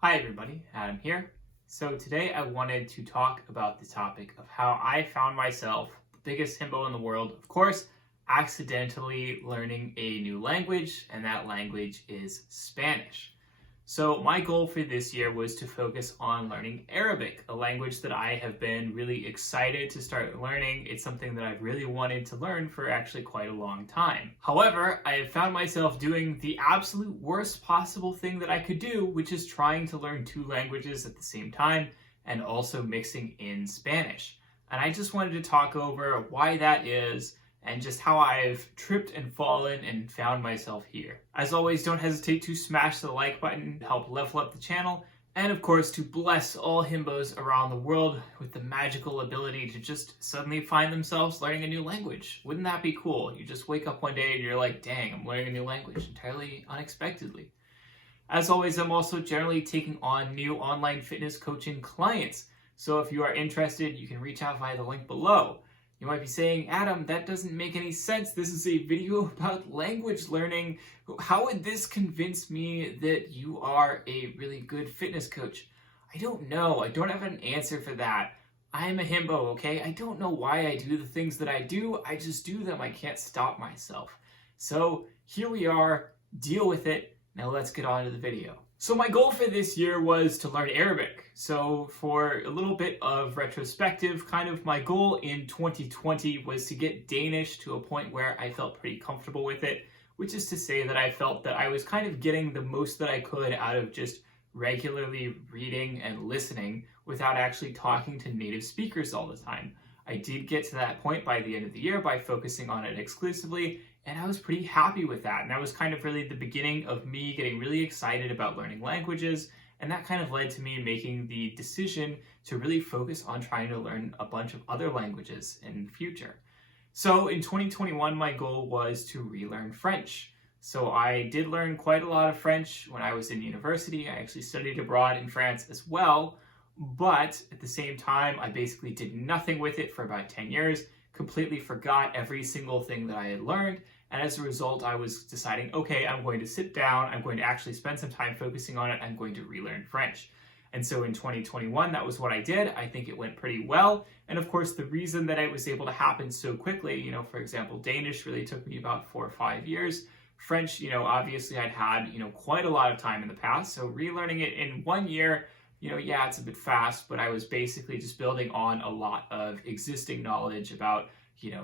Hi everybody, Adam here. So today I wanted to talk about the topic of how I found myself, the biggest himbo in the world, of course, accidentally learning a new language, and that language is Spanish. So my goal for this year was to focus on learning Arabic, a language that I have been really excited to start learning. It's something that I've really wanted to learn for actually quite a long time. However, I have found myself doing the absolute worst possible thing that I could do, which is trying to learn two languages at the same time and also mixing in Spanish. And I just wanted to talk over why that is and just how I've tripped and fallen and found myself here. As always, don't hesitate to smash the like button to help level up the channel, and of course to bless all himbos around the world with the magical ability to just suddenly find themselves learning a new language. Wouldn't that be cool? You just wake up one day and you're like, dang, I'm learning a new language entirely unexpectedly. As always, I'm also generally taking on new online fitness coaching clients. So if you are interested, you can reach out via the link below. You might be saying, Adam, that doesn't make any sense. This is a video about language learning. How would this convince me that you are a really good fitness coach? I don't know. I don't have an answer for that. I'm a himbo, okay? I don't know why I do the things that I do. I just do them. I can't stop myself. So here we are. Deal with it. Now let's get on to the video. So my goal for this year was to learn Arabic. So for a little bit of retrospective, kind of my goal in 2020 was to get Danish to a point where I felt pretty comfortable with it, which is to say that I felt that I was kind of getting the most that I could out of just regularly reading and listening without actually talking to native speakers all the time. I did get to that point by the end of the year by focusing on it exclusively, and I was pretty happy with that. And that was kind of really the beginning of me getting really excited about learning languages, and that kind of led to me making the decision to really focus on trying to learn a bunch of other languages in the future. So in 2021, my goal was to relearn French. So I did learn quite a lot of French when I was in university. I actually studied abroad in France as well. But at the same time, I basically did nothing with it for about 10 years, completely forgot every single thing that I had learned. And as a result, I was deciding, okay, I'm going to sit down, I'm going to actually spend some time focusing on it, I'm going to relearn French. And so in 2021, that was what I did. I think it went pretty well. And of course, the reason that it was able to happen so quickly, for example, Danish really took me about 4 or 5 years. French, obviously I'd had, quite a lot of time in the past. So relearning it in 1 year, yeah, it's a bit fast, but I was basically just building on a lot of existing knowledge about,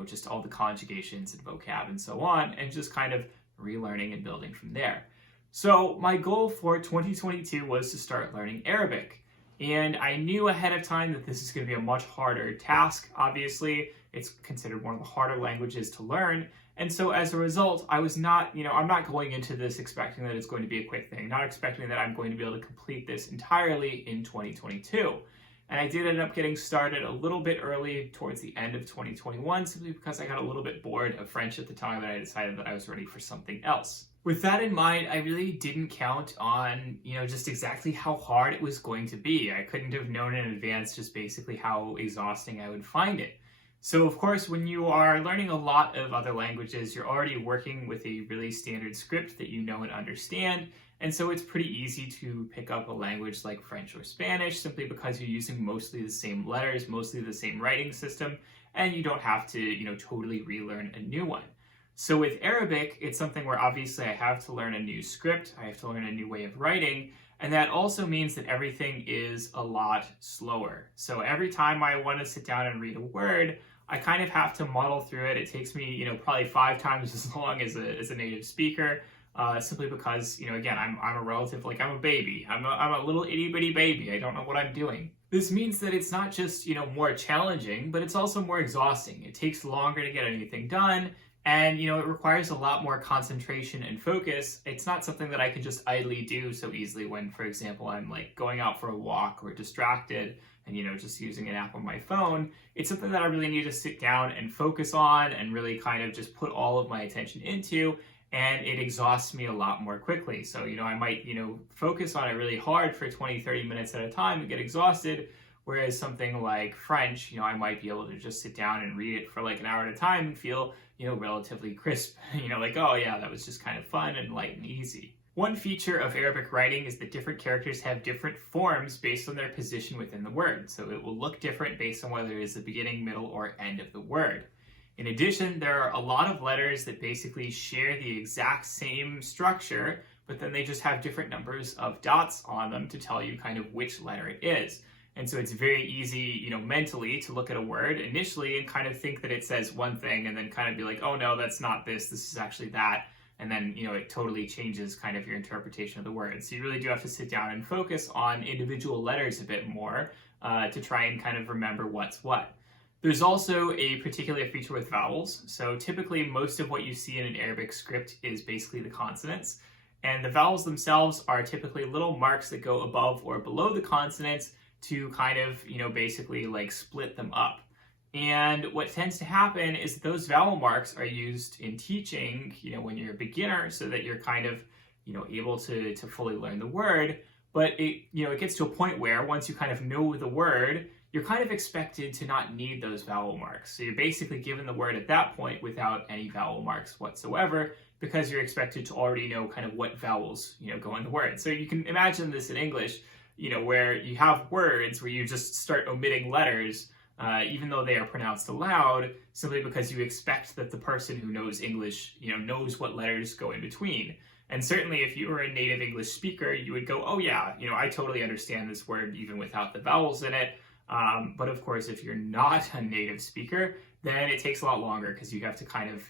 just all the conjugations and vocab and so on, and just kind of relearning and building from there. So my goal for 2022 was to start learning Arabic. And I knew ahead of time that this is going to be a much harder task. Obviously, it's considered one of the harder languages to learn. And so as a result, I was not, I'm not going into this expecting that it's going to be a quick thing, not expecting that I'm going to be able to complete this entirely in 2022. And I did end up getting started a little bit early towards the end of 2021, simply because I got a little bit bored of French at the time and I decided that I was ready for something else. With that in mind, I really didn't count on, just exactly how hard it was going to be. I couldn't have known in advance just basically how exhausting I would find it. So of course, when you are learning a lot of other languages, you're already working with a really standard script that you know and understand. And so it's pretty easy to pick up a language like French or Spanish simply because you're using mostly the same letters, mostly the same writing system, and you don't have to, totally relearn a new one. So with Arabic, it's something where obviously I have to learn a new script, I have to learn a new way of writing, and that also means that everything is a lot slower. So every time I want to sit down and read a word, I kind of have to muddle through it. It takes me, probably 5 times as long as a native speaker, simply because, again, I'm a relative, I'm a baby. I'm a little itty bitty baby. I don't know what I'm doing. This means that it's not just, more challenging, but it's also more exhausting. It takes longer to get anything done. And, it requires a lot more concentration and focus. It's not something that I can just idly do so easily when, for example, I'm going out for a walk or distracted and, just using an app on my phone. It's something that I really need to sit down and focus on and really kind of just put all of my attention into. And it exhausts me a lot more quickly. So, I might, focus on it really hard for 20, 30 minutes at a time and get exhausted. Whereas something like French, I might be able to just sit down and read it for an hour at a time and feel, relatively crisp, oh yeah, that was just kind of fun and light and easy. One feature of Arabic writing is that different characters have different forms based on their position within the word. So it will look different based on whether it is the beginning, middle, or end of the word. In addition, there are a lot of letters that basically share the exact same structure, but then they just have different numbers of dots on them to tell you kind of which letter it is. And so it's very easy, mentally to look at a word initially and kind of think that it says one thing and then kind of be like, oh no, that's not this is actually that. And then, it totally changes kind of your interpretation of the word. So you really do have to sit down and focus on individual letters a bit more to try and kind of remember what's what. There's also a particular feature with vowels. So typically most of what you see in an Arabic script is basically the consonants. And the vowels themselves are typically little marks that go above or below the consonants to kind of, basically like split them up. And what tends to happen is those vowel marks are used in teaching, when you're a beginner so that you're kind of, able to fully learn the word. But it gets to a point where once you kind of know the word, you're kind of expected to not need those vowel marks. So you're basically given the word at that point without any vowel marks whatsoever, because you're expected to already know kind of what vowels, go in the word. So you can imagine this in English, where you have words where you just start omitting letters, even though they are pronounced aloud, simply because you expect that the person who knows English, knows what letters go in between. And certainly if you were a native English speaker, you would go, oh yeah, I totally understand this word even without the vowels in it. But of course, if you're not a native speaker, then it takes a lot longer because you have to kind of,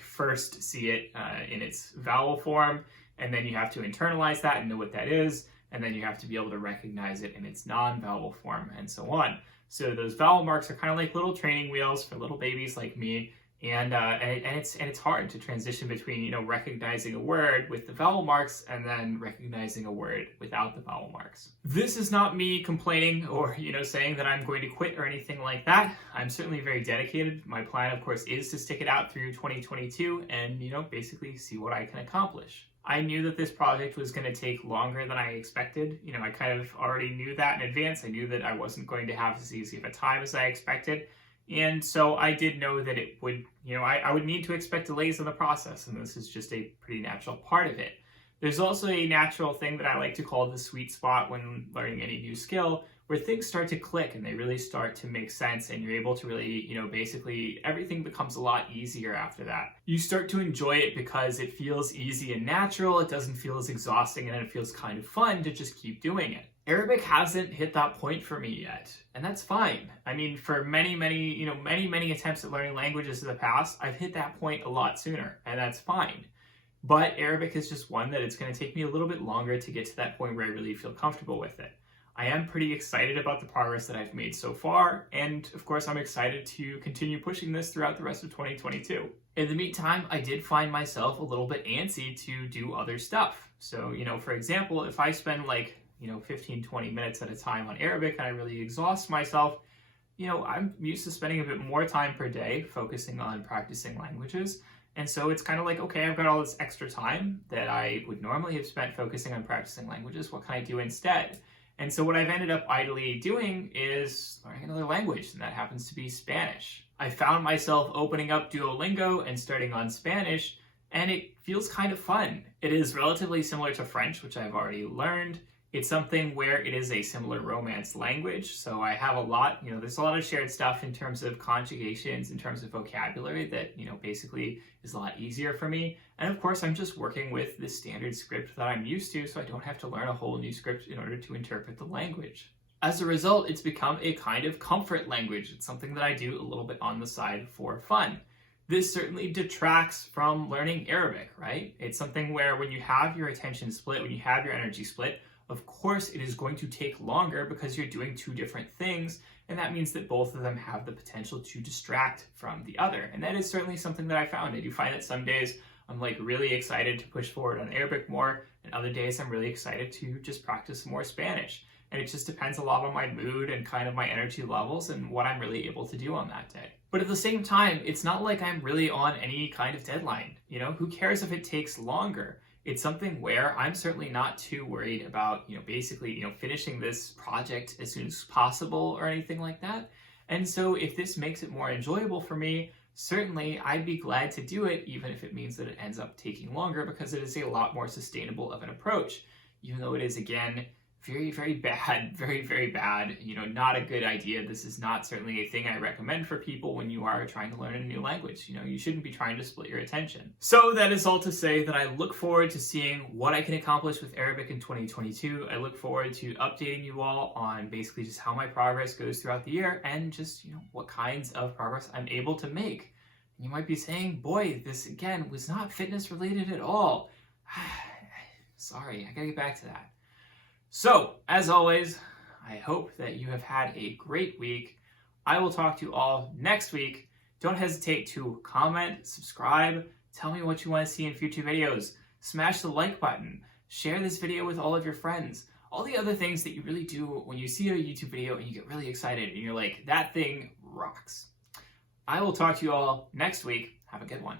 first see it in its vowel form, and then you have to internalize that and know what that is, and then you have to be able to recognize it in its non-vowel form, and so on. So those vowel marks are kind of like little training wheels for little babies like me, and it's hard to transition between recognizing a word with the vowel marks and then recognizing a word without the vowel marks. This is not me complaining or saying that I'm going to quit or anything like that. I'm certainly very dedicated. My plan, of course, is to stick it out through 2022 and basically see what I can accomplish. I knew that this project was going to take longer than I expected. I kind of already knew that in advance. I knew that I wasn't going to have as easy of a time as I expected. And so I did know that it would, I would need to expect delays in the process, and this is just a pretty natural part of it. There's also a natural thing that I like to call the sweet spot when learning any new skill, where things start to click and they really start to make sense, and you're able to really, basically everything becomes a lot easier after that. You start to enjoy it because it feels easy and natural, it doesn't feel as exhausting, and it feels kind of fun to just keep doing it. Arabic hasn't hit that point for me yet, and that's fine. I mean, for many attempts at learning languages in the past, I've hit that point a lot sooner, and that's fine. But Arabic is just one that it's going to take me a little bit longer to get to that point where I really feel comfortable with it. I am pretty excited about the progress that I've made so far, and of course I'm excited to continue pushing this throughout the rest of 2022. In the meantime, I did find myself a little bit antsy to do other stuff. So, for example, if I spend 15-20 minutes at a time on Arabic and I really exhaust myself, I'm used to spending a bit more time per day focusing on practicing languages. And so it's kind of like, okay, I've got all this extra time that I would normally have spent focusing on practicing languages. What can I do instead? And so what I've ended up idly doing is learning another language, and that happens to be Spanish. I found myself opening up Duolingo and starting on Spanish, and it feels kind of fun. It is relatively similar to French, which I've already learned. It's something where it is a similar Romance language, so I have a lot, there's a lot of shared stuff in terms of conjugations, in terms of vocabulary that, basically is a lot easier for me. And of course, I'm just working with the standard script that I'm used to, so I don't have to learn a whole new script in order to interpret the language. As a result, it's become a kind of comfort language. It's something that I do a little bit on the side for fun. This certainly detracts from learning Arabic, right? It's something where when you have your attention split, when you have your energy split, of course, it is going to take longer because you're doing two different things, and that means that both of them have the potential to distract from the other. And that is certainly something that I found. I do find that some days I'm really excited to push forward on Arabic more, and other days I'm really excited to just practice more Spanish. And it just depends a lot on my mood and kind of my energy levels and what I'm really able to do on that day. But at the same time, it's not like I'm really on any kind of deadline. Who cares if it takes longer? It's something where I'm certainly not too worried about, basically, finishing this project as soon as possible or anything like that. And so if this makes it more enjoyable for me, certainly I'd be glad to do it, even if it means that it ends up taking longer, because it is a lot more sustainable of an approach, even though it is, again, very, very bad, very, very bad, not a good idea. This is not certainly a thing I recommend for people when you are trying to learn a new language. You shouldn't be trying to split your attention. So that is all to say that I look forward to seeing what I can accomplish with Arabic in 2022. I look forward to updating you all on basically just how my progress goes throughout the year and just, what kinds of progress I'm able to make. And you might be saying, boy, this again was not fitness related at all. Sorry, I gotta get back to that. So, as always, I hope that you have had a great week. I will talk to you all next week. Don't hesitate to comment, subscribe, tell me what you want to see in future videos. Smash the like button. Share this video with all of your friends. All the other things that you really do when you see a YouTube video and you get really excited and you're like, that thing rocks. I will talk to you all next week. Have a good one.